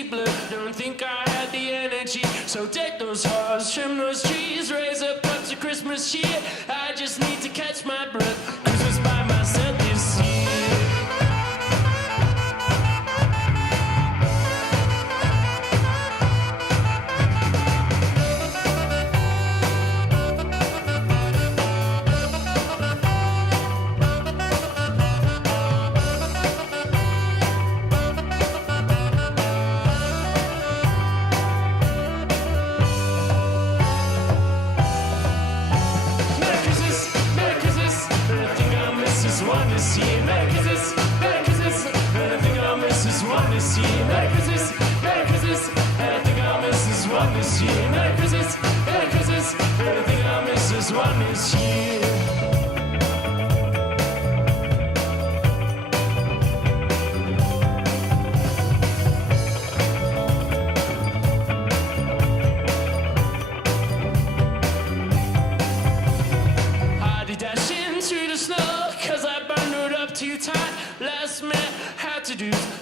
crazy blood. Don't think I had the energy. So take those halls, trim those trees, raise up cups of Christmas cheer. I just need to catch my breath. Christmas by myself this year.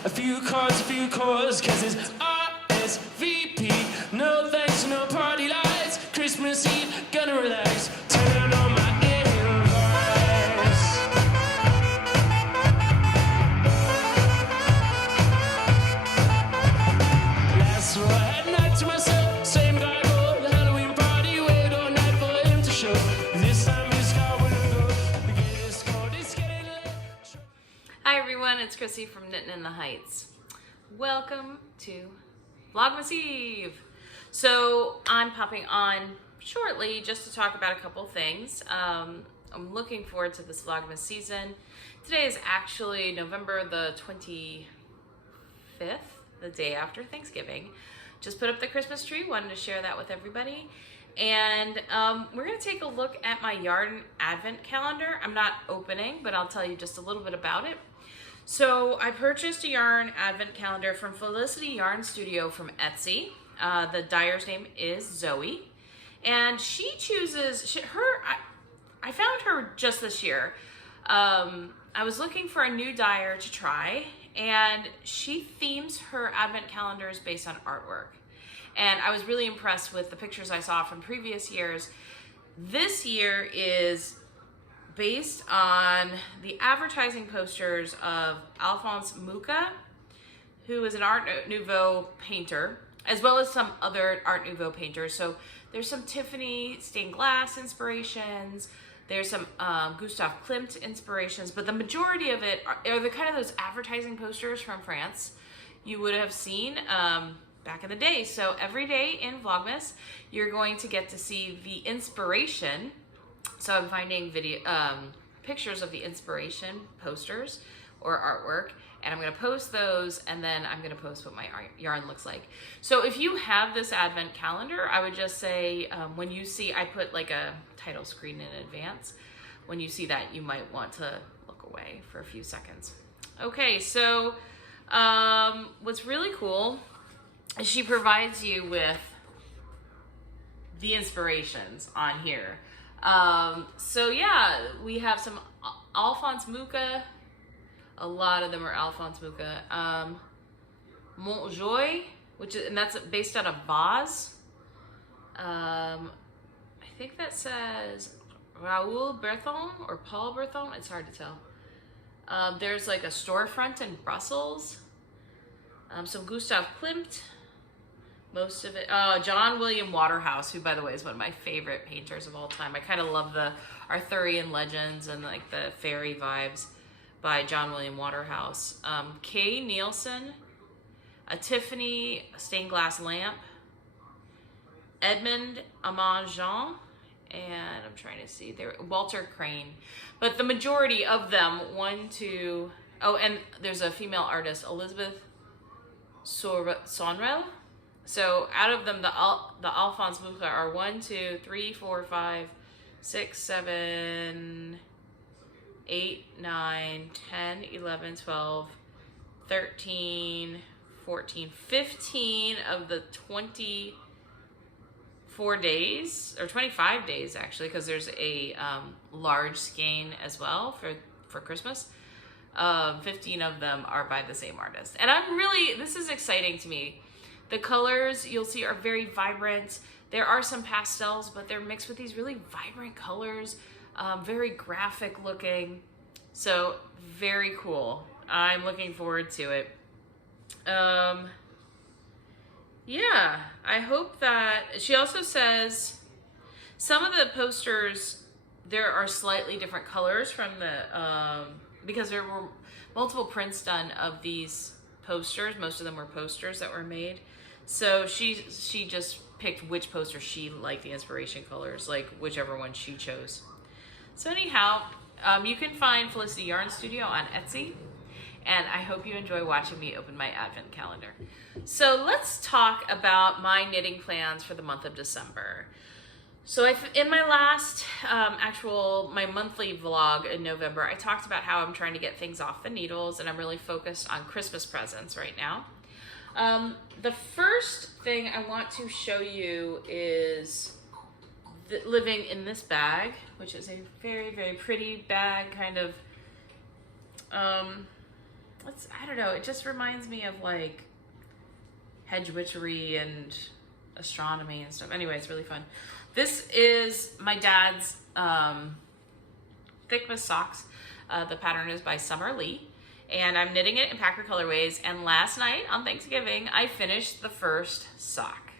A few chords, cause it's RSVP. No thanks, no party lights. Christmas Eve, gonna relax. Turn on my invites. Last one night to myself, same guy, go the Halloween party. Wait all night for him to show. This time his car will go. The gatest chord is getting late. Hi everyone, it's Chrissy from Knitting in the Heights. Welcome to Vlogmas Eve. So I'm popping on shortly just to talk about a couple things. I'm looking forward to this Vlogmas season. Today is actually November the 25th, the day after Thanksgiving. Just put up the Christmas tree, wanted to share that with everybody. And we're gonna take a look at my yarn advent calendar. I'm not opening, but I'll tell you just a little bit about it. So I purchased a yarn advent calendar from Felicity Yarn Studio from Etsy. The dyer's name is Zoe, and she chooses I found her just this year. I was looking for a new dyer to try, and she themes her advent calendars based on artwork. And I was really impressed with the pictures I saw from previous years. This year is based on the advertising posters of Alphonse Mucha, who is an Art Nouveau painter, as well as some other Art Nouveau painters. So there's some Tiffany stained glass inspirations, there's some Gustav Klimt inspirations, but the majority of it are the kind of those advertising posters from France you would have seen back in the day. So every day in Vlogmas, you're going to get to see the inspiration. So I'm finding pictures of the inspiration posters or artwork, and I'm gonna post those, and then I'm gonna post what my yarn looks like. So if you have this advent calendar, I would just say, when you see, I put like a title screen in advance. When you see that, you might want to look away for a few seconds. Okay, so what's really cool is she provides you with the inspirations on here. So yeah, we have some Alphonse Mucha. A lot of them are Alphonse Mucha. Montjoy, and that's based out of Vaz. I think that says Raoul Berthon or Paul Berthon. It's hard to tell. There's like a storefront in Brussels. Some Gustav Klimt. Most of it, John William Waterhouse, who by the way is one of my favorite painters of all time. I kind of love the Arthurian legends and like the fairy vibes by John William Waterhouse. Kay Nielsen, a Tiffany stained glass lamp, Edmond Amand Jean, and I'm trying to see there, Walter Crane. But the majority of them, and there's a female artist, Elizabeth Sonrel. So out of them, the Alphonse Mucha are 1, 2, 3, 4, 5, 6, 7, 8, 9, 10, 11, 12, 13, 14, 15 of the 24 days, or 25 days actually, because there's a large skein as well for Christmas. 15 of them are by the same artist. And this is exciting to me. The colors you'll see are very vibrant. There are some pastels, but they're mixed with these really vibrant colors, very graphic looking. So very cool. I'm looking forward to it. Yeah, I hope that, she also says some of the posters, there are slightly different colors from the, because there were multiple prints done of these posters. Most of them were posters that were made. So she just picked which poster she liked the inspiration colors, like whichever one she chose. So anyhow, you can find Felicity Yarn Studio on Etsy, and I hope you enjoy watching me open my advent calendar. So let's talk about my knitting plans for the month of December. So in my last my monthly vlog in November, I talked about how I'm trying to get things off the needles, and I'm really focused on Christmas presents right now. The first thing I want to show you is living in this bag, which is a very, very pretty bag, kind of, I don't know, it just reminds me of like hedge witchery and astronomy and stuff. Anyway, it's really fun. This is my dad's Vlogmas socks. The pattern is by Summer Lee, and I'm knitting it in Packer colorways. And last night on Thanksgiving, I finished the first sock.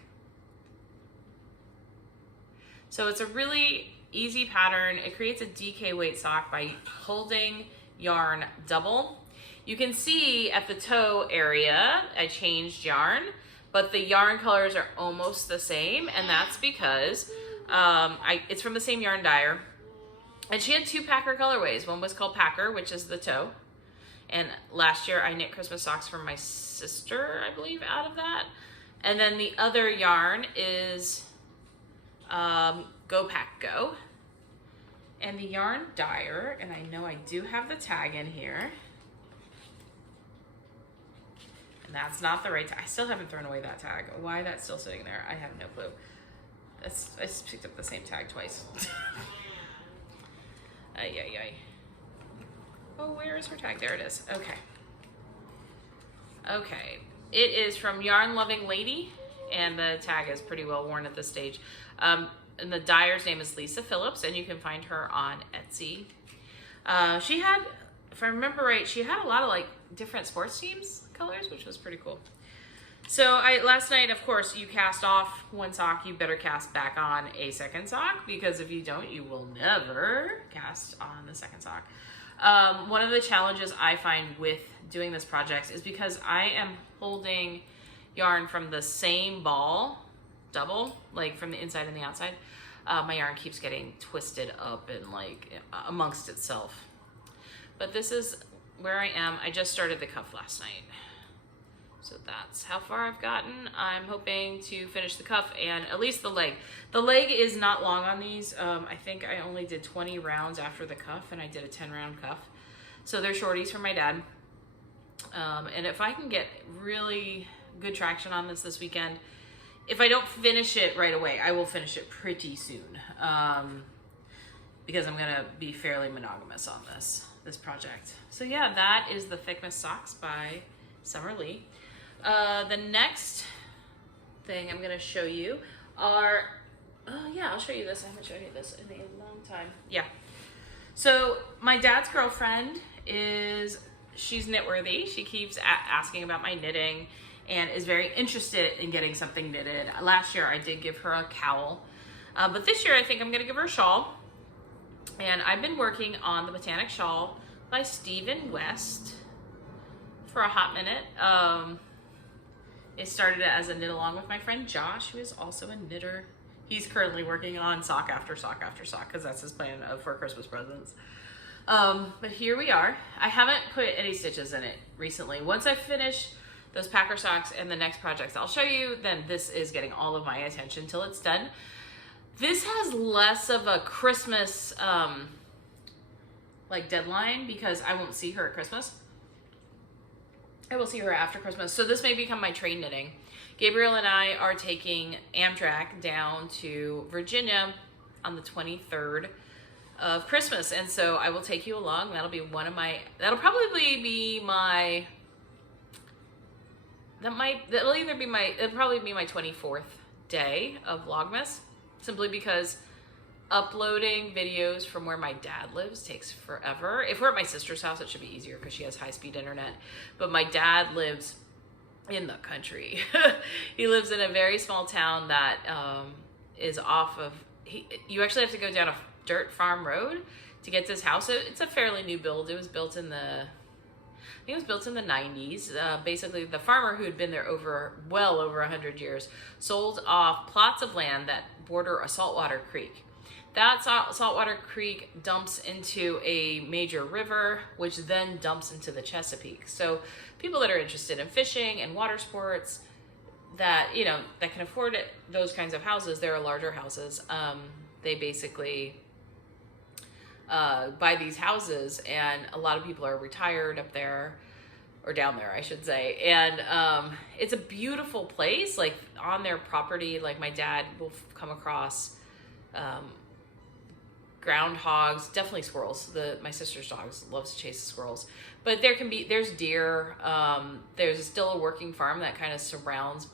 So it's a really easy pattern. It creates a DK weight sock by holding yarn double. You can see at the toe area, I changed yarn, but the yarn colors are almost the same, and that's because it's from the same yarn dyer. And she had two Packer colorways. One was called Packer, which is the toe. And last year I knit Christmas socks for my sister, I believe, out of that. And then the other yarn is Go Pack Go. And the yarn dyer, and I know I do have the tag in here. And that's not the right tag. I still haven't thrown away that tag. Why that's still sitting there, I have no clue. I just picked up the same tag twice. Ay, ay, ay. Oh, where is her tag? There it is. Okay. Okay. It is from Yarn Loving Lady, and the tag is pretty well worn at this stage. And the dyer's name is Lisa Phillips, and you can find her on Etsy. She had, if I remember right, she had a lot of like different sports teams colors, which was pretty cool. So last night, of course, you cast off one sock, you better cast back on a second sock, because if you don't, you will never cast on the second sock. One of the challenges I find with doing this project is because I am holding yarn from the same ball, double, like from the inside and the outside, my yarn keeps getting twisted up and like amongst itself. But this is where I am. I just started the cuff last night. So that's how far I've gotten. I'm hoping to finish the cuff and at least the leg. The leg is not long on these. I think I only did 20 rounds after the cuff, and I did a 10-round cuff. So they're shorties for my dad. And if I can get really good traction on this weekend, if I don't finish it right away, I will finish it pretty soon. Because I'm gonna be fairly monogamous on this project. So yeah, that is the Vlogmas socks by Summer Lee. The next thing I'm going to show you are, yeah, I'll show you this. I haven't shown you this in a long time. Yeah. So my dad's girlfriend she's knitworthy. She keeps asking about my knitting and is very interested in getting something knitted. Last year I did give her a cowl, but this year I think I'm going to give her a shawl. And I've been working on the Botanic Shawl by Stephen West for a hot minute. It started as a knit along with my friend Josh, who is also a knitter. He's currently working on sock after sock after sock, because that's his plan for Christmas presents. But here we are. I haven't put any stitches in it recently. Once I finish those Packer socks and the next projects I'll show you, then this is getting all of my attention till it's done. This has less of a Christmas like deadline, because I won't see her at Christmas. I will see her after Christmas. So this may become my train knitting. Gabriel and I are taking Amtrak down to Virginia on the 23rd of Christmas. And so I will take you along. That'll be that'll probably be my it'll probably be my 24th day of Vlogmas, simply because uploading videos from where my dad lives takes forever. If we're at my sister's house, it should be easier because she has high-speed internet. But my dad lives in the country. He lives in a very small town that is off of, you actually have to go down a dirt farm road to get to his house. It's a fairly new build. It was built in the, I think it was built in the 90s. Basically, the farmer who had been there well over 100 years sold off plots of land that border a saltwater creek. That saltwater creek dumps into a major river, which then dumps into the Chesapeake. So people that are interested in fishing and water sports that, you know, that can afford it, those kinds of houses, there are larger houses. They basically buy these houses, and a lot of people are retired up there, or down there, I should say. And it's a beautiful place. Like on their property, like my dad will come across groundhogs, definitely squirrels. My sister's dogs loves to chase the squirrels, but there's deer. There's still a working farm that kind of surrounds,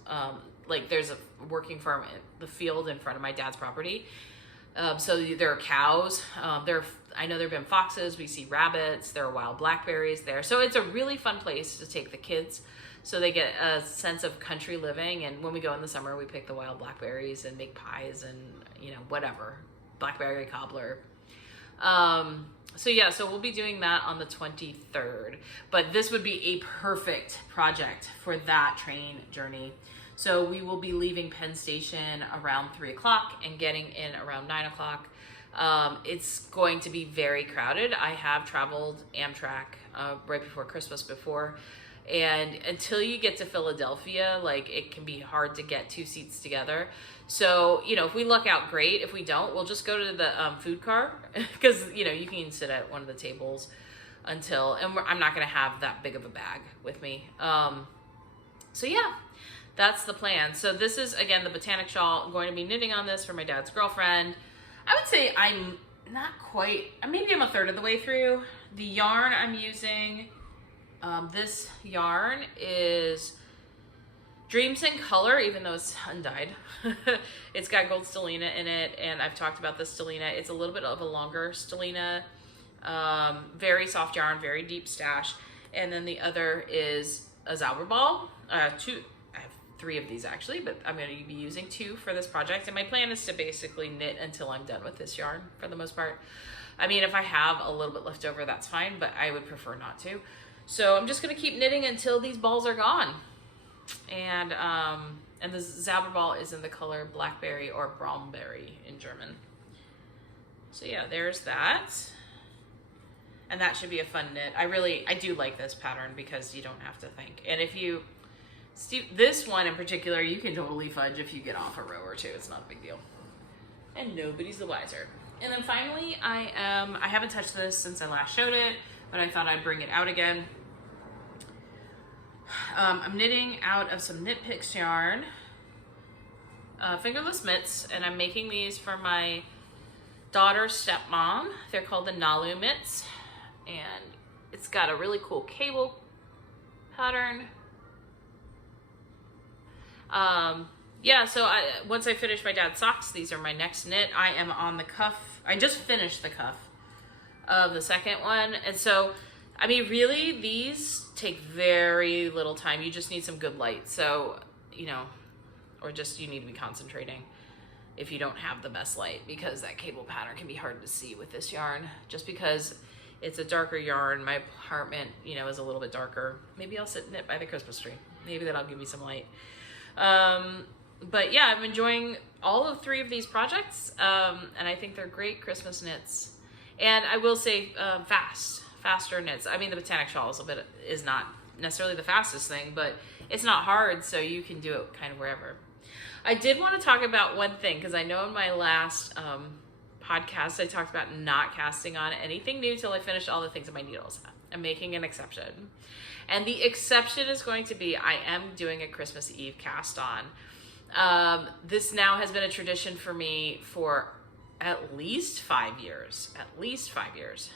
like there's a working farm in the field in front of my dad's property. So there are cows. I know there have been foxes. We see rabbits. There are wild blackberries there. So it's a really fun place to take the kids, so they get a sense of country living. And when we go in the summer, we pick the wild blackberries and make pies and, you know, whatever. Blackberry cobbler. So yeah, so we'll be doing that on the 23rd, but this would be a perfect project for that train journey. So we will be leaving Penn Station around 3 o'clock and getting in around 9 o'clock. It's going to be very crowded. I have traveled Amtrak right before Christmas before, and until you get to Philadelphia, like, it can be hard to get 2 seats together. So, you know, if we luck out, great. If we don't, we'll just go to the food car, because, you know, you can sit at one of the tables until, and I'm not going to have that big of a bag with me. So yeah, that's the plan. So this is, again, the Botanic shawl. I'm going to be knitting on this for my dad's girlfriend. I would say I'm not quite, maybe I'm a third of the way through. The yarn I'm using, this yarn is Dreams in Color, even though it's undyed. It's got gold stellina in it, and I've talked about the stellina. It's a little bit of a longer stellina, very soft yarn, very deep stash. And then the other is a Zauberball. I have 3 of these actually, but I'm going to be using 2 for this project. And my plan is to basically knit until I'm done with this yarn for the most part. I mean, if I have a little bit left over, that's fine, but I would prefer not to. So I'm just going to keep knitting until these balls are gone. And the Zauberball is in the color Blackberry or Brombeere in German. So yeah, there's that. And that should be a fun knit. I do like this pattern because you don't have to think. And if you, this one in particular, you can totally fudge if you get off a row or 2. It's not a big deal. And nobody's the wiser. And then finally, I haven't touched this since I last showed it, but I thought I'd bring it out again. I'm knitting out of some Knit Picks yarn, fingerless mitts, and I'm making these for my daughter's stepmom. They're called the Nalu mitts, and it's got a really cool cable pattern. Yeah, so once I finish my dad's socks, these are my next knit. I am on the cuff. I just finished the cuff of the second one, and so, I mean, really, these take very little time. You just need some good light. So, you know, or just you need to be concentrating if you don't have the best light, because that cable pattern can be hard to see with this yarn, just because it's a darker yarn. My apartment, you know, is a little bit darker. Maybe I'll sit and knit by the Christmas tree. Maybe that'll give me some light. But yeah, I'm enjoying all of 3 of these projects. And I think they're great Christmas knits. And I will say, faster knits. I mean, the Botanic shawl is not necessarily the fastest thing, but it's not hard, so you can do it kind of wherever. I did want to talk about one thing, because I know in my last podcast I talked about not casting on anything new till I finished all the things on my needles. I'm making an exception. And the exception is going to be, I am doing a Christmas Eve cast on. This now has been a tradition for me for at least 5 years. At least 5 years.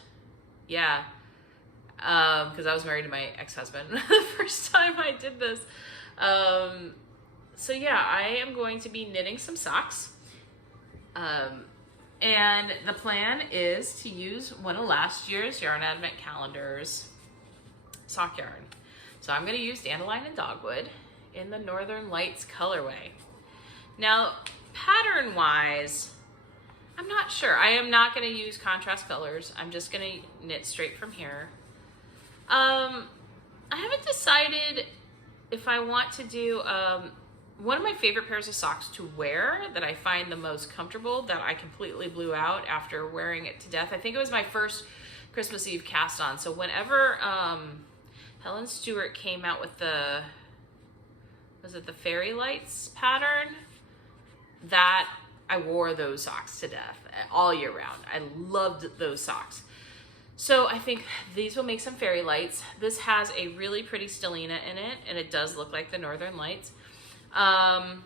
Yeah. Because I was married to my ex-husband the first time I did this. So yeah, I am going to be knitting some socks. And the plan is to use one of last year's Yarn Advent Calendar's sock yarn. So I'm going to use Dandelion and Dogwood in the Northern Lights colorway. Now, pattern wise, I'm not sure. I am not going to use contrast colors. I'm just going to knit straight from here. I haven't decided if I want to do one of my favorite pairs of socks to wear that I find the most comfortable, that I completely blew out after wearing it to death. I think it was my first Christmas Eve cast on. So whenever Helen Stewart came out with the, was it the Fairy Lights pattern? That I wore those socks to death all year round. I loved those socks. So I think these will make some fairy lights. This has a really pretty stellina in it, and it does look like the Northern Lights. And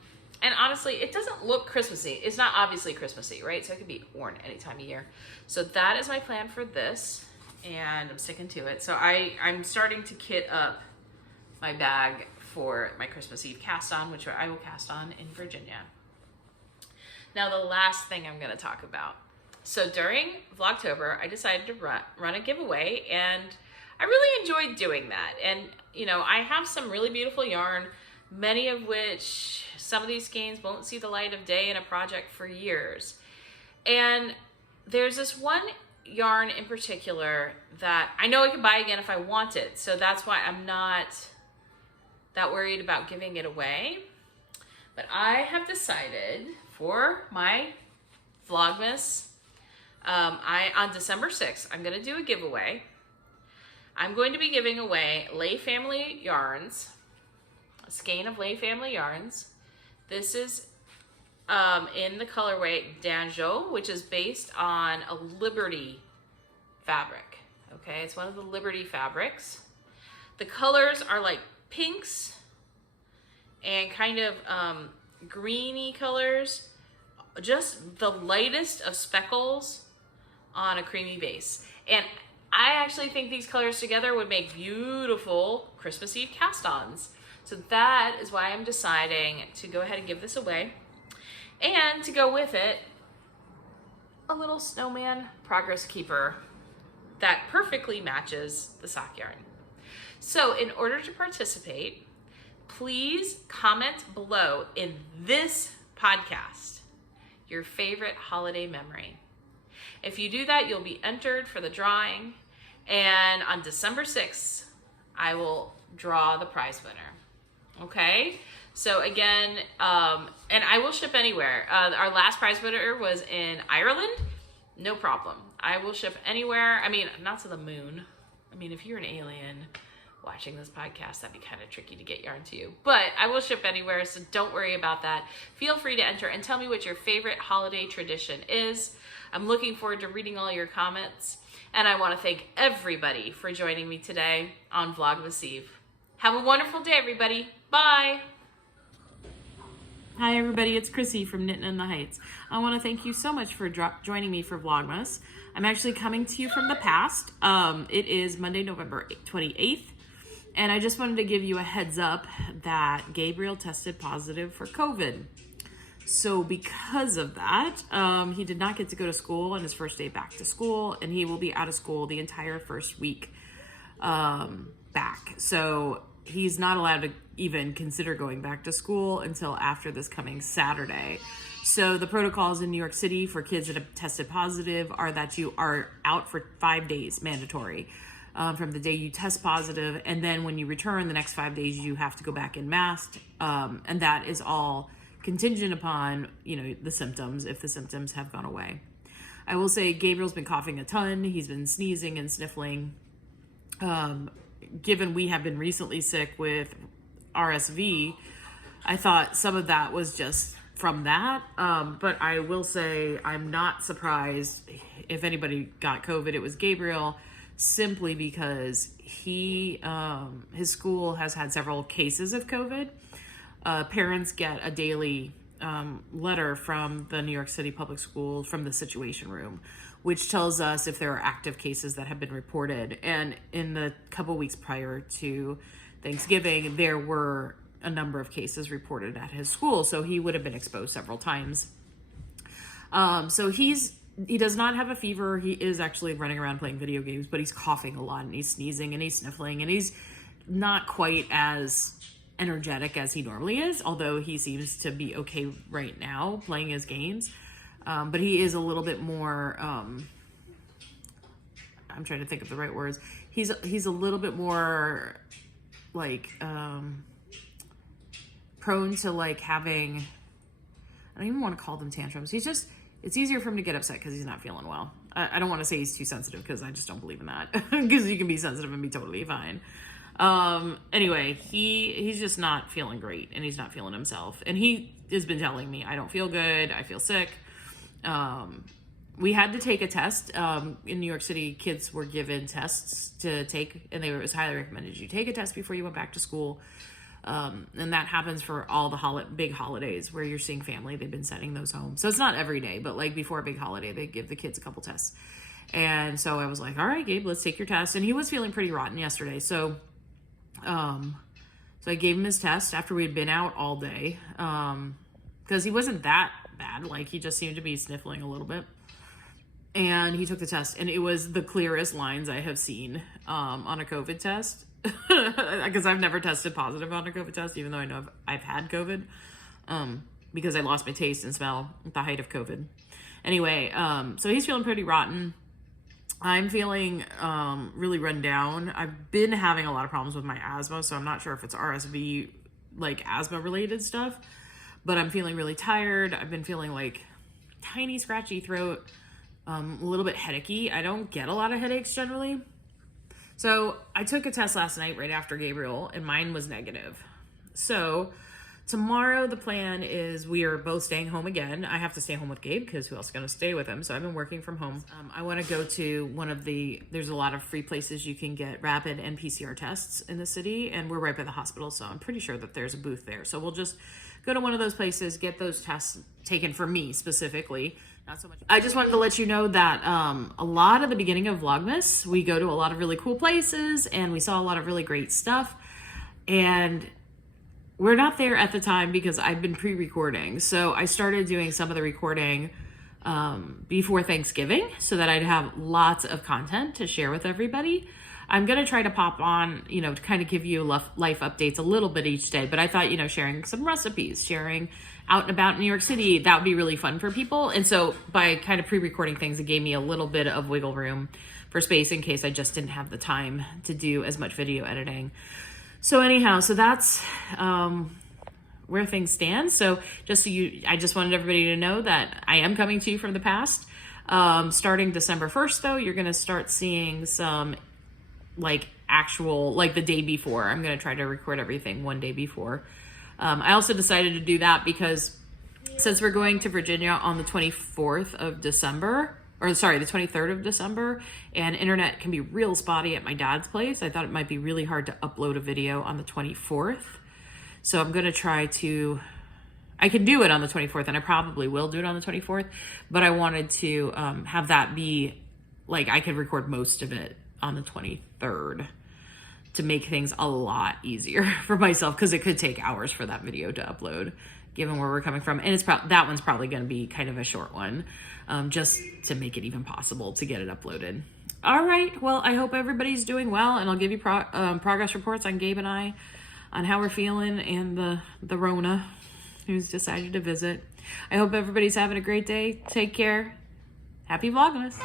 honestly, it doesn't look Christmassy. It's not obviously Christmassy, right? So it could be worn any time of year. So that is my plan for this, and I'm sticking to it. So I'm starting to kit up my bag for my Christmas Eve cast on, which I will cast on in Virginia. Now, the last thing I'm going to talk about. So during Vlogtober, I decided to run a giveaway, and I really enjoyed doing that. And, you know, I have some really beautiful yarn, many of which some of these skeins won't see the light of day in a project for years. And there's this one yarn in particular that I know I can buy again if I want it. So that's why I'm not that worried about giving it away. But I have decided for my Vlogmas, on December 6th, I'm going to do a giveaway. I'm going to be giving away Lay Family yarns, a skein of Lay Family yarns. This is in the colorway Danjo, which is based on a Liberty fabric. Okay, it's one of the Liberty fabrics. The colors are like pinks and kind of greeny colors, just the lightest of speckles on a creamy base. And I actually think these colors together would make beautiful Christmas Eve cast-ons. So that is why I'm deciding to go ahead and give this away. And to go with it, a little snowman progress keeper that perfectly matches the sock yarn. So in order to participate, please comment below in this podcast your favorite holiday memory. If you do that, you'll be entered for the drawing, and on December 6th, I will draw the prize winner. Okay? So again, and I will ship anywhere. Our last prize winner was in Ireland. No problem. I will ship anywhere. I mean, not to the moon. I mean, if you're an alien watching this podcast, that'd be kind of tricky to get yarn to you. But I will ship anywhere, so don't worry about that. Feel free to enter and tell me what your favorite holiday tradition is. I'm looking forward to reading all your comments. And I want to thank everybody for joining me today on Vlogmas Eve. Have a wonderful day, everybody. Bye. Hi, everybody. It's Chrissy from Knittin' in the Heights. I want to thank you so much for joining me for Vlogmas. I'm actually coming to you from the past. It is Monday, November 28th. And I just wanted to give you a heads up that Gabriel tested positive for COVID. So because of that, he did not get to go to school on his first day back to school, and he will be out of school the entire first week back. So he's not allowed to even consider going back to school until after this coming Saturday. So the protocols in New York City for kids that have tested positive are that you are out for 5 days, mandatory. From the day you test positive, and then when you return the next 5 days, you have to go back in masked, and that is all contingent upon, you know, the symptoms, if the symptoms have gone away. I will say Gabriel's been coughing a ton. He's been sneezing and sniffling. Given we have been recently sick with RSV, I thought some of that was just from that, but I will say I'm not surprised if anybody got COVID. It was Gabriel, simply because his school has had several cases of COVID. Parents get a daily letter from the New York City Public Schools from the Situation Room, which tells us if there are active cases that have been reported. And in the couple weeks prior to Thanksgiving, there were a number of cases reported at his school, so he would have been exposed several times. So he does not have a fever. He is actually running around playing video games, but he's coughing a lot and he's sneezing and he's sniffling and he's not quite as energetic as he normally is, although he seems to be okay right now playing his games. But he is a little bit more, I'm trying to think of the right words. He's a little bit more like, prone to like having, I don't even want to call them tantrums. It's easier for him to get upset because he's not feeling well. I don't want to say he's too sensitive because I just don't believe in that, because you can be sensitive and be totally fine. Anyway, he's just not feeling great and he's not feeling himself. And he has been telling me, I don't feel good. I feel sick. We had to take a test. In New York City, kids were given tests to take, and it was highly recommended you take a test before you went back to school. And that happens for all the big holidays where you're seeing family. They've been sending those home. So it's not every day, but like before a big holiday, they give the kids a couple tests. And so I was like, all right, Gabe, let's take your test. And he was feeling pretty rotten yesterday. So I gave him his test after we'd been out all day. Cause he wasn't that bad. Like he just seemed to be sniffling a little bit. And he took the test and it was the clearest lines I have seen, on a COVID test. Because I've never tested positive on a COVID test, even though I know I've had COVID, because I lost my taste and smell at the height of COVID. Anyway, so he's feeling pretty rotten. I'm feeling really run down. I've been having a lot of problems with my asthma, so I'm not sure if it's RSV, like asthma related stuff, but I'm feeling really tired. I've been feeling like tiny scratchy throat, a little bit headachy. I don't get a lot of headaches generally. So I took a test last night right after Gabriel, and mine was negative. So tomorrow the plan is we are both staying home again. I have to stay home with Gabe because who else is going to stay with him? So I've been working from home. I want to go to there's a lot of free places you can get rapid and PCR tests in the city, and we're right by the hospital, so I'm pretty sure that there's a booth there. So we'll just go to one of those places, get those tests taken for me specifically. Not so much. I just wanted to let you know that a lot of the beginning of Vlogmas, we go to a lot of really cool places and we saw a lot of really great stuff. And we're not there at the time because I've been pre-recording. So I started doing some of the recording before Thanksgiving so that I'd have lots of content to share with everybody. I'm going to try to pop on, to kind of give you life updates a little bit each day. But I thought, sharing some recipes, sharing out and about in New York City, that would be really fun for people. And so by kind of pre-recording things, it gave me a little bit of wiggle room for space in case I just didn't have the time to do as much video editing. So anyhow, so that's where things stand. So I just wanted everybody to know that I am coming to you from the past. Starting December 1st, though, you're going to start seeing some the day before. I'm going to try to record everything one day before. I also decided to do that because since we're going to Virginia on the 24th of December, the 23rd of December, and internet can be real spotty at my dad's place, I thought it might be really hard to upload a video on the 24th. So I'm going to try to, I can do it on the 24th, and I probably will do it on the 24th, but I wanted to have that be, I could record most of it on the 23rd. To make things a lot easier for myself, because it could take hours for that video to upload, given where we're coming from. And that one's probably going to be kind of a short one, just to make it even possible to get it uploaded. All right, well, I hope everybody's doing well, and I'll give you progress reports on Gabe and I, on how we're feeling, and the Rona, who's decided to visit. I hope everybody's having a great day. Take care. Happy Vlogmas.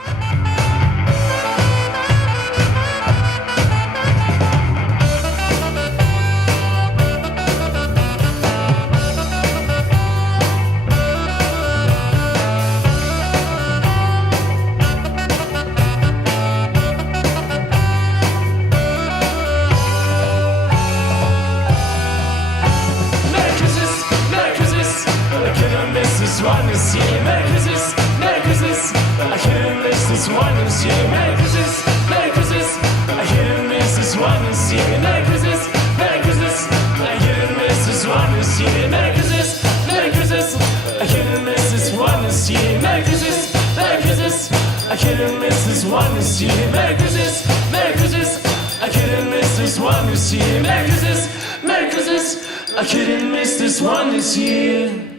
One this year, Merry Christmas, Merry Christmas. I can't miss this one this year, Merry Christmas, Merry Christmas. I can't miss this one this year, Merry Christmas, Merry Christmas. I can't miss this one this year, Merry Christmas, Merry Christmas. I can't miss this one this year, Merry Christmas, Merry Christmas. I can't miss this one this year, Merry Christmas, Merry Christmas. I can't miss this one this year, Merry Christmas, Merry Christmas. I couldn't miss this one this year.